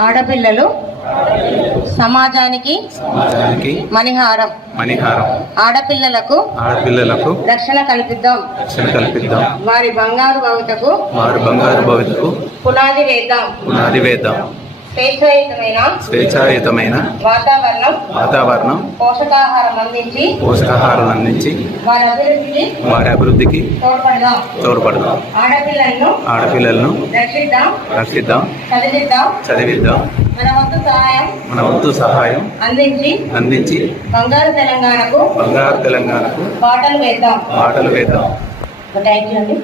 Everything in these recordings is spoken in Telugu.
ఆడపిల్లలు సమాజానికి సమాజానికి మణిహారం. మణిహారం. ఆడపిల్లలకు ఆడపిల్లలకు రక్షణ కల్పిద్దాం. రక్షణ కల్పిద్దాం. వారి బంగారు భవితకు వారి బంగారు భవితకు పునాది వేద్దాం. పునాది వేద్దాం. స్వేచ్ఛాయుతమైన స్వేచ్ఛాయుతమైన వాతావరణం వాతావరణం పోషకాహారం అందించి పోషకాహారం అందించి వారి అభివృద్ధికి వారి అభివృద్ధికి తోడ్పడదాం. తోడ్పడదాం. ఆడపిల్లలను ఆడపిల్లలను రక్షిద్దాం. రక్షిద్దాం. చదివిద్దాం. చదివిద్దాం. మన వంతు సహాయం మన వంతు సహాయం అందించి అందించి బంగారు తెలంగాణకు బంగారు తెలంగాణకు బాటలు వేద్దాం. పాటలు వేద్దాం. థ్యాంక్ యూ అండి.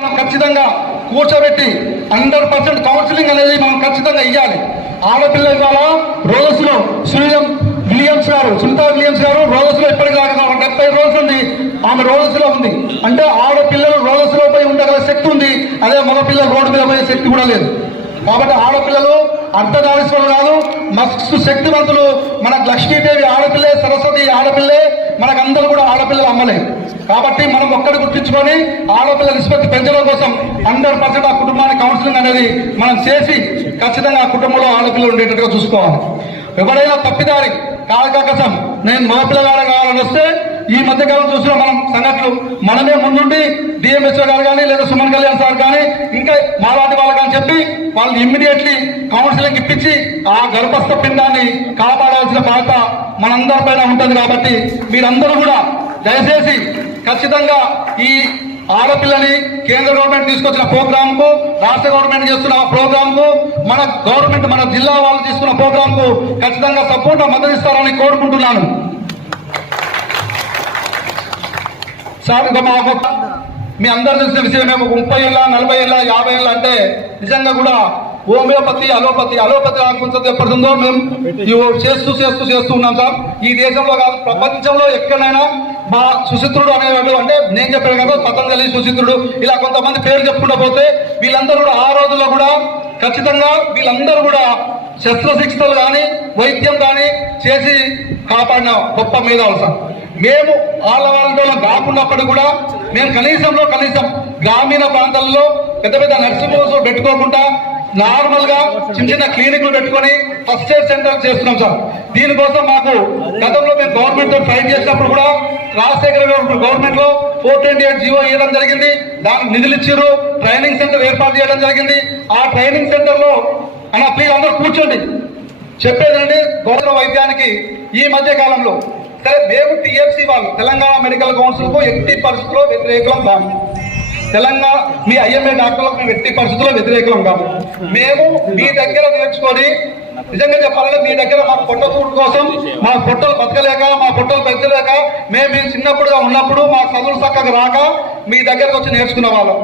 ఖచ్చితంగా కూర్చోబెట్టి హండ్రెడ్ పర్సెంట్ కౌన్సిలింగ్ అనేది మనం ఖచ్చితంగా ఇవ్వాలి ఆడపిల్ల ఇవాళ రోజెస్లో సూర్యం విలియమ్స్ గారు సునీతా విలియమ్స్ గారు రోజెస్లో ఇప్పటిదాకా ఒక డెబ్బై రోజులు ఉంది. ఆమె రోజెస్లో ఉంది. అంటే ఆడపిల్లలు రోజెస్లో పోయి ఉండగల శక్తి ఉంది. అదే మగపిల్లలు రోడ్డు మీద పోయే శక్తి కూడా లేదు. కాబట్టి ఆడపిల్లలు అర్ధదారిశ్వరులు కాదు మస్తు శక్తివంతులు. మన లక్ష్మీదేవి ఆడపిల్లే సరస్వతి ఆడపిల్లే మనకందరూ కూడా ఆడపిల్లలు అమ్మలే. కాబట్టి మనం ఒక్కటి గుర్తించుకొని ఆడపిల్ల నిష్పత్తి పెంచడం కోసం హండ్రెడ్ పర్సెంట్ ఆ కుటుంబానికి కౌన్సిలింగ్ అనేది మనం చేసి ఖచ్చితంగా ఆ కుటుంబంలో ఆడపిల్లలు ఉండేటట్టుగా చూసుకోవాలి. ఎవరైనా తప్పిదారి కాలకాకసం నేను మగపిల్లగాడ కావాలని వస్తే ఈ మధ్య కాలం చూసిన మనం సంఘటనలు మనమే ముందుండి డిఎంఎస్ఓ గారు కానీ లేదా సుమన్ కళ్యాణ్ సార్ కానీ ఇంకా మాలాంటి వాళ్ళు కానీ చెప్పి వాళ్ళని ఇమ్మీడియట్లీ కౌన్సిలింగ్ ఇప్పించి ఆ గర్భస్థ పిండాన్ని కాపాడాల్సిన బాధ్యత మనందరిపైన ఉంటుంది కాబట్టి మీరందరూ కూడా దయచేసి ఖచ్చితంగా ఈ ఆడపిల్లని కేంద్ర గవర్నమెంట్ తీసుకొచ్చిన ప్రోగ్రామ్కు రాష్ట్ర గవర్నమెంట్ చేస్తున్న ప్రోగ్రామ్కు మన గవర్నమెంట్ మన జిల్లా వాళ్ళు తీసుకున్న ప్రోగ్రామ్కు ఖచ్చితంగా సపోర్ట్ మద్దతు ఇస్తారని కోరుకుంటున్నాను. సార్ మాకు మీ అందరు తెలిసిన విషయం మేము ముప్పై ఏళ్ళ నలభై ఏళ్ళ యాభై ఏళ్ళ అంటే నిజంగా కూడా హోమియోపతి అలోపతి అలోపతి కొంచెం ఎప్పటిందో మేము చేస్తూ చేస్తూ చేస్తూ ఉన్నాం సార్. ఈ దేశంలో కాదు ప్రపంచంలో ఎక్కడైనా మా సుచిత్రుడు అనేవాడు అంటే నేను చెప్పాను కదా పతంజలి సుచిత్రుడు ఇలా కొంతమంది పేరు చెప్పుకుంటూ పోతే వీళ్ళందరూ కూడా ఆ రోజుల్లో కూడా ఖచ్చితంగా వీళ్ళందరూ కూడా శస్త్రశిక్షలు కానీ వైద్యం కానీ చేసి కాపాడిన గొప్ప మేధావులు సార్. మేము వాళ్ళ వాళ్ళతో కాకున్నప్పుడు కూడా మేము కనీసంలో కనీసం గ్రామీణ ప్రాంతాల్లో పెద్ద పెద్ద నర్సింగ్ హోమ్స్ పెట్టుకోకుండా నార్మల్గా చిన్న చిన్న క్లినిక్లు పెట్టుకొని ఫస్ట్ ఎయిడ్ సెంటర్ చేస్తున్నాం సార్. దీనికోసం మాకు గతంలో మేము గవర్నమెంట్తో ఫైట్ చేసినప్పుడు కూడా రాజశేఖర గారు గవర్నమెంట్లో ఫోర్ ట్వంటీ ఎయిట్ జీవో ఇవ్వడం జరిగింది. దానికి నిధులు ఇచ్చారు ట్రైనింగ్ సెంటర్ ఏర్పాటు చేయడం జరిగింది. ఆ ట్రైనింగ్ సెంటర్లో అన్న ప్లీజ్ అందరూ కూర్చోండి. చెప్పేదండి గౌరవ వైద్యానికి ఈ మధ్య కాలంలో సరే మేము టీఎంసీ వాళ్ళు. తెలంగాణ మెడికల్ కౌన్సిల్కు ఎట్టి పరిస్థితుల్లో వ్యతిరేకం కాము తెలంగాణ మీ ఐఎంఏ డాక్టర్లకు మేము ఎట్టి పరిస్థితుల్లో వ్యతిరేకం కాము మేము మీ దగ్గర నేర్చుకొని నిజంగా చెప్పాలంటే మీ దగ్గర మా పొట్ట చూడు కోసం మా పొట్టలు బతకలేక మా పొట్టలు పెంచలేక మేము మేము చిన్నప్పుడుగా ఉన్నప్పుడు మా చదువులు చక్కగా రాక మీ దగ్గరకు వచ్చి నేర్చుకునే వాళ్ళం.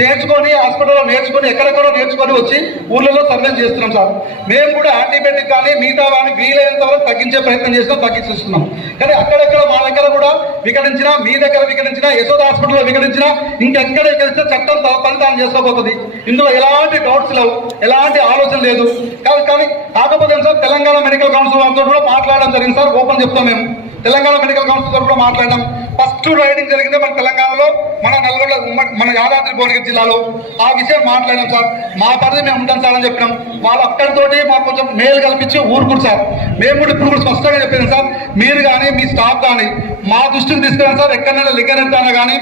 చేర్చుకొని హాస్పిటల్లో నేర్చుకొని ఎక్కడెక్కడో నేర్చుకొని వచ్చి ఊర్లలో సర్వే చేస్తున్నాం సార్. మేము కూడా యాంటీబయాటిక్ కానీ మిగతా కానీ వీలైనంత వరకు తగ్గించే ప్రయత్నం చేస్తున్నాం తగ్గించుస్తున్నాం. కానీ అక్కడెక్కడ మా దగ్గర కూడా వికటించినా మీ దగ్గర వికటించినా యశోద హాస్పిటల్లో వికటించినా ఇంకెక్కడ వికటిస్తే చట్టం ఫలితాన్ని పని చేసుకోబోతుంది ఇందులో ఎలాంటి డౌట్స్ లేవు ఎలాంటి ఆలోచన లేదు. కానీ కానీ కాకపోతే సార్ తెలంగాణ మెడికల్ కౌన్సిల్ వాళ్ళతో కూడా మాట్లాడడం జరిగింది సార్ ఓపెన్ చెప్తాం మేము. తెలంగాణ మెడికల్ కౌన్సిల్ తరఫున మాట్లాడడం. ఫస్ట్ రైడింగ్ జరిగింది మన తెలంగాణలో మన నల్గొండ మన యాదాద్రి భువనగిరి జిల్లాలో. ఆ విషయం మాట్లాడాం సార్. మా పరిధి మేము ఉంటాం సార్ అని చెప్పినాం. వాళ్ళు అక్కడితోటి మాకు కొంచెం మేలు కల్పించి ఊరుకుడు సార్. మేము కూడా ఇప్పుడు కూడా స్పష్టంగా చెప్పాను సార్. మీరు కానీ మీ స్టాఫ్ కానీ మా దృష్టికి తీసుకెళ్ళండి సార్. ఎక్కడైనా లిగర్ ఎంటానా కానీ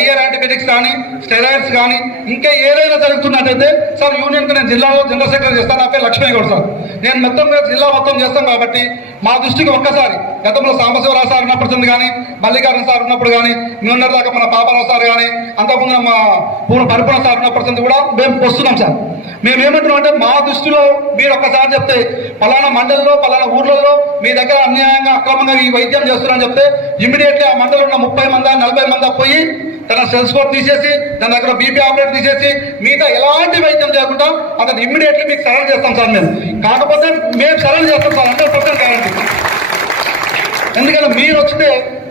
ఐఆర్ యాంటీబయాటిక్స్ కానీ స్టెరాయిడ్స్ కానీ ఇంకా ఏదైనా జరుగుతున్నట్టయితే సార్ యూనియన్కి నేను జిల్లాలో జనరల్ సెక్రటరీ చేస్తాను. నా పేరు లక్ష్మీ గౌడ్ సార్. నేను మొత్తం మీద జిల్లా మొత్తం చేస్తాం కాబట్టి మా దృష్టికి ఒక్కసారి గతంలో సాంబశివరావు సార్ ఉన్నప్పుడు కానీ మల్లికార్జున సార్ ఉన్నప్పుడు కానీ నిన్నదాకా మన పాపారావు సార్ కానీ అంతకుముందు మా పూర్ణ పరిపూర్ణ సార్ ఉన్నప్పుడు కూడా మేము వస్తున్నాం సార్. మేము ఏమంటున్నాం అంటే మా దృష్టిలో మీరు ఒక్కసారి చెప్తే పలానా మండలిలో పలానా ఊర్లలో మీ దగ్గర అన్యాయంగా అక్రమంగా ఈ వైద్యం చేస్తున్నారని చెప్తే ఇమీడియట్లీ ఆ మండలి ఉన్న ముప్పై మంది నలభై మంది పోయి తన సెల్ స్కోర్ తీసేసి దాని దగ్గర బీపీ ఆపరేట్ తీసేసి మిగతా ఎలాంటి వైద్యం చేయకుండా అతను ఇమ్మీడియట్లీ మీకు సరళ చేస్తాం సార్ మేము. కాకపోతే మేము సరళ చేస్తాం సార్. అంటే ఎందుకంటే మీరు వస్తే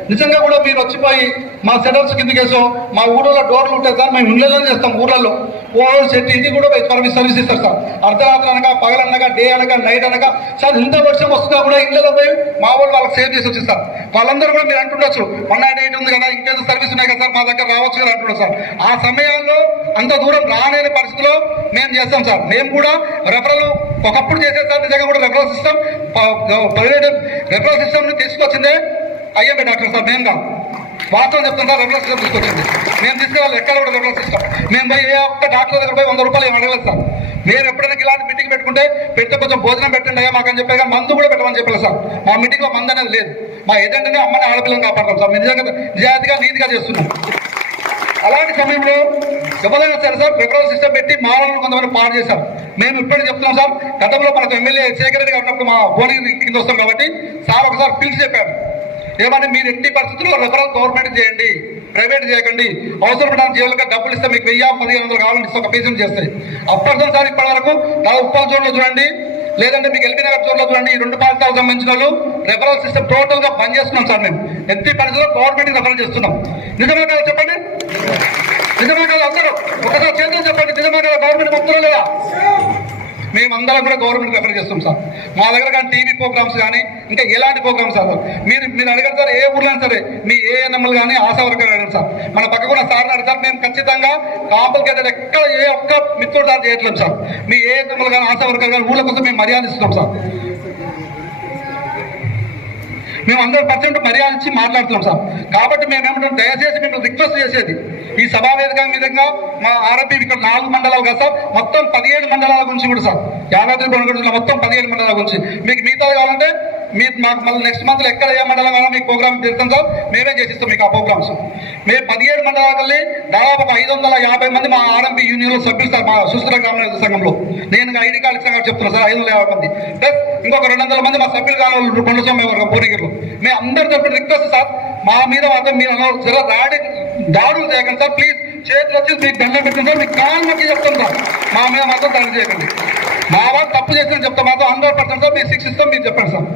నిజంగా కూడా మీరు వచ్చిపోయి మా సెటర్స్ కిందకేసో మా ఊళ్ళో డోర్లు ఉంటాయి సార్ మేము ఇళ్ళలో చేస్తాం ఊర్లలో. ఓ సెట్ ఇంటికి కూడా పోయి సర్వీస్ ఇస్తారు సార్. అర్ధరాత్రి అనగా పగలనగా డే అనగా నైట్ అనగా సార్ ఇంత వర్షం వస్తున్నా కూడా ఇళ్ళలో పోయి మా వాళ్ళు వాళ్ళకి సేవ్ చేసి వచ్చిస్తారు వాళ్ళందరూ కూడా మీరు అంటుండొచ్చు వన్ నైట్ ఎయిట్ ఉంది కదా ఇంకేదో సర్వీస్ ఉన్నాయి కదా సార్ మా దగ్గర రావచ్చు కదా అంటున్నారు సార్. ఆ సమయాల్లో అంత దూరం రాలేని పరిస్థితిలో మేము చేస్తాం సార్. మేము కూడా రెఫరల్ ఒకప్పుడు చేసే సార్ నిజంగా కూడా రెఫరల్ సిస్టమ్ ప్రైవేట్ రెఫరల్ సిస్టమ్ని తీసుకొచ్చిందే ఐఎంఏ డాక్టర్ సార్ మేము కాదు వాస్తవం చెప్తాను రెగ్యులర్ సిస్టమ్ తీసుకొచ్చింది. మేము తీసుకురావాలి ఎక్కడ కూడా రెగ్యులర్ సిస్టమ్ మేము పోయి ఏ ఒక్క డాక్టర్ దగ్గర పోయి వంద రూపాయలు ఏమి అడగలేదు సార్. మేము ఎప్పుడైనా ఇలాంటి మీటింగ్ పెట్టుకుంటే పెట్టి కొంచెం భోజనం పెట్టండి అయ్యా మాకని చెప్పే మందు కూడా పెట్టమని చెప్పలేదు సార్. మా మీటింగ్లో మందు అనేది లేదు. మా ఏజెంట్ని అమ్మని ఆడపిల్లని కాపాడతాం సార్. నిజంగా నిజాయితీగా నీతిగా చేస్తున్నాం. అలాంటి సమయంలో ఎవరైనా సరే సార్ ఫెడరల్ సిస్టమ్ పెట్టి మారాలను కొంతమంది పాడు చేశారు. మేము ఇప్పటికీ చెప్తున్నాం సార్ గతంలో మనకు ఎమ్మెల్యే శేఖర్ రెడ్డి ఉన్నప్పుడు మా బోని కింద వస్తాం కాబట్టి సార్ ఒకసారి పిలిచి చెప్పారు. ఏమంటే మీరు ఎట్టి పరిస్థితుల్లో రెఫరల్ గవర్నమెంట్ చేయండి ప్రైవేట్ చేయకండి. అవసరం జీవులకు డబ్బులు ఇస్తే మీకు వెయ్యి పదిహేను వందలు కావాలని ఇస్తే ఒక పేషెంట్ చేస్తాయి. అప్పటి సార్ ఇప్పటి వరకు నా ఉప్పల్ జోన్లో చూడండి లేదంటే మీకు ఎల్బీ నగర్ జోన్లో చూడండి ఈ రెండు ప్రాంతాలకు సంబంధించిన వాళ్ళు రెఫరల్ సిస్టమ్ టోటల్గా బంద్ చేస్తున్నాం సార్ మేము. ఎట్టి పరిస్థితుల్లో గవర్నమెంట్ రెఫరల్ చేస్తున్నాం. నిజమే కదా చెప్పండి? నిజమే కదా అందరూ. ఒకసారి చేతులు చెప్పండి. నిజమే కదా గవర్నమెంట్ మొత్తం లేదా? మేమందరం కూడా గవర్నమెంట్ రెఫర్ చేస్తాం సార్. మా దగ్గర కానీ టీవీ ప్రోగ్రామ్స్ కానీ ఇంకా ఎలాంటి ప్రోగ్రామ్స్ సార్? మీరు మీరు అడిగారు సార్ ఏ ఊర్లో సరే మీ ఏఎన్ఎంలు కానీ ఆశా వర్కర్ అడగరు సార్. మన పక్క కూడా సార్ అడగరు సార్ మేము ఖచ్చితంగా కాంపల్కేటెడ్ ఎక్కడ ఏ ఒక్క మిత్రుడు సార్ చేయట్లేదు సార్. మీ ఏఎన్ఎంలు కానీ ఆశా వర్కర్ కానీ ఊళ్ళ కోసం మేము మర్యాద ఇస్తున్నాం సార్. మేము హండ్రెడ్ పర్సెంట్ మర్యాద ఇచ్చి మాట్లాడుతున్నాం సార్. కాబట్టి మేము ఏమంటాం దయచేసి మిమ్మల్ని రిక్వెస్ట్ చేసేది ఈ సభావేదిక విధంగా మా ఆర్ఎంపీ ఇక్కడ నాలుగు మండలాలు కదా సార్? మొత్తం పదిహేడు మండలాల గురించి కూడా సార్. యాదాద్రి కొనగొండలో మొత్తం పదిహేడు మండలాల గురించి. మీకు మిగతా కావాలంటే మీరు మాకు మళ్ళీ నెక్స్ట్ మంత్ ఎక్కడ ఏ మండలం కావాలో మీకు ప్రోగ్రామ్ చేస్తాం సార్. మేమే చేసిస్తాం మీకు ఆ ప్రోగ్రామ్స్. మేము పదిహేడు మండలాలకి దాదాపు ఒక ఐదు వందల యాభై మంది మా ఆర్ఎంపీ యూనియన్ సభ్యులు సార్ మా సుస్థిర గ్రామ సంఘంలో. నేను ఐడి కార్డు ఇచ్చిన చెప్తున్నాను సార్ ఐదు వందల యాభై మంది. ప్లస్ ఇంకొక రెండు వందల మంది మా సభ్యులు కావాలి కొండ స్వామి వర్గం పూర్వీకులు మేము అందరి తరపున రిక్వెస్ట్ సార్ మా మీద మాత్రం మీరు అన్నారు రాడి దాడులు చేయకండి సార్ ప్లీజ్ చేతులు వచ్చి మీకు దండం పెట్టండి సార్ మీకు కాళ్ళకి చెప్తాం సార్ మా మీద మాత్రం దాడి చేయకండి. మా వాళ్ళు తప్పు చేసిన చెప్తాం మాత్రం హండ్రెడ్ పర్సెంట్ సార్ మీరు శిక్షిస్తాం మీరు చెప్పండి సార్.